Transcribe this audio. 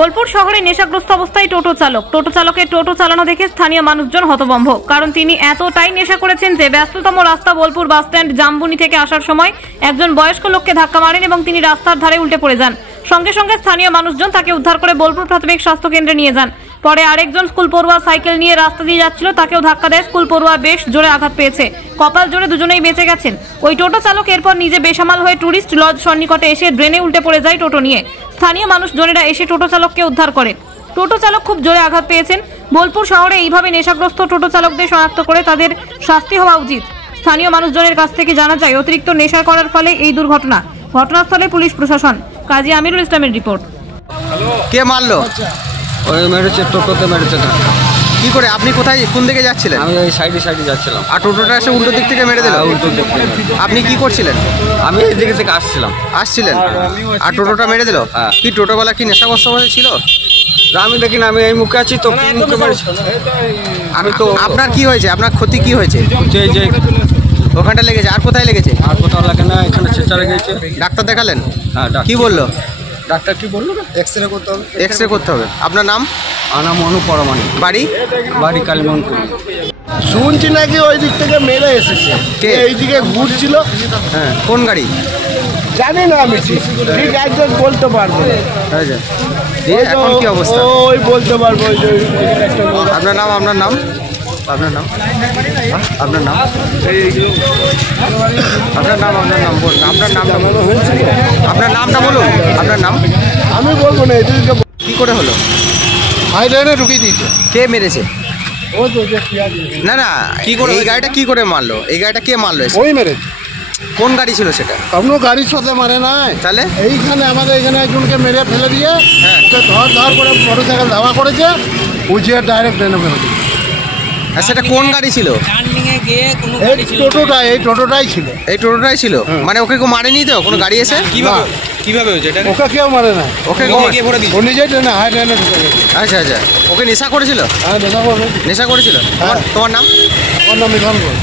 বোলপুর শহরে নেশাগ্রস্ত অবস্থায় টোটো চালকের টোটো চালানো দেখে স্থানীয় মানুষজন হতভম্ব। কারণ তিনি এতটাই নেশা করেছেন যে ব্যস্ততম রাস্তা বোলপুর বাস স্ট্যান্ড জামবুনি থেকে আসার সময় একজন বয়স্ক লোককে ধাক্কা মারেন এবং তিনি রাস্তার ধারে উল্টে পড়ে যান। সঙ্গে সঙ্গে স্থানীয় মানুষজন তাকে উদ্ধার করে বোলপুর প্রাথমিক স্বাস্থ্য কেন্দ্রে নিয়ে যান। পরে আরেকজন স্কুল পড়ুয়া সাইকেল নিয়ে রাস্তা দিয়ে যাচ্ছিল, তাকেও ধাক্কা দেয় স্কুল পড়ুয়া, বেশ জোরে আঘাত পেয়েছে। কপাল জোরে দুজনেই বেঁচে গেছেন। ওই টোটো চালক এরপর নিজে বেসামাল হয়ে টুরিস্ট লজ সন্নিকটে এসে ড্রেনে উল্টে পড়ে যায় টোটো নিয়ে। স্থানীয় মানুষজনেরা এসে টোটো চালককে উদ্ধার করে। টোটো চালক খুব জোরে আঘাত পেয়েছেন। বোলপুর শহরে এইভাবে নেশাগ্রস্ত টোটো চালকদের শনাক্ত করে তাদের শাস্তি হওয়া উচিত। স্থানীয় মানুষজনের কাছ থেকে জানা যায় অতিরিক্ত নেশা করার ফলে এই দুর্ঘটনা। ঘটনাস্থলে পুলিশ প্রশাসন। কাজী আমিরুল ইসলামের রিপোর্ট। কে মারলো? ওই মেরেছে, টোটোতে মেরেছে। কি করে? আপনি কোথায়, কোন দিকে যাচ্ছিলেন? আমি ওই সাইডে যাচ্ছিলাম, আর টোটোটা এসে উল্টো দিক থেকে মেরে দিল? উল্টো দিক থেকে। আপনি কি করছিলেন? আমি এই দিকে থেকে আসছিলেন আর টোটোটা মেরে দিল? হ্যাঁ। কি টোটোওয়ালা কি নেশাগ্রস্ত অবস্থায় ছিল? আমি দেখি না, আমি এই মুখে আছি তো মুখে মেরেছে। আমি তো আপনার কি হয়েছে? আপনার ক্ষতি কি হয়েছে? যে ওখানটা লেগেছে? আর কোথায় লেগেছে? আর কোথাও লাগে না, এখানে চেঁচা লেগেছে। ডাক্তার দেখালেন? হ্যাঁ। কি বললো ডাক্তার? কি বললো? এক্সরে করতে হবে। এক্সরে করতে হবে। আপনার নাম? আনা মনু পরমানি। বাড়ি কালীমনপুর। শুনছি নাকি ওই দিক থেকে মেরে এসেছে, এইদিকে ঘুরছিল। হ্যাঁ, কোন গাড়ি জানি না, আমি ঠিক একজন বলতে পারবো না। এখন কি অবস্থা? ওই বলতে পারবো। আপনার নাম? আপনার নাম? আপনার নাম? আপনার নাম? আপনার নাম? আপনার নাম বলুন। আপনার নামটা বলুন। আপনার নামটা বলুন। আপনার নাম? আমি বলবো না। এদিকে কি করে হলো? হাইড্রেনে ঢুকিয়ে দিয়েছে। কে মেরেছে? ও তো না না, কি করে এই গাড়িটা কি করে মারলো? এই গাড়িটা কে মারলো? ওই মেরেছে। কোন গাড়ি ছিল সেটা? কোনো গাড়ির সাথে মারে নাই। তাহলে এইখানে আমাদের এখানে একজনকে মেরে ফেলে দিয়ে ওকে ধর করে মোটরসাইকেল ধাওয়া করেছে, উঠিয়ে ডাইরেক্ট ট্রেনে ফেলে দিয়েছে। আর সেটা কোন গাড়ি ছিল? এই টোটোটাই ছিল। এই টোটোটাই ছিল? মানে ওকে কেউ মারেনি তো? কোনো গাড়ি এসে? কিভাবে হয়েছে এটা? ওকে কেউ মারে না। ওকে ও নিজেই ট্রেনে, হাই ট্রেনে ঢুকে গেছে। আচ্ছা আচ্ছা। ওকে নেশা করেছিল? হ্যাঁ, নেশা করেছিল। তোমার নাম? আমার নাম মিলন ঘোষ।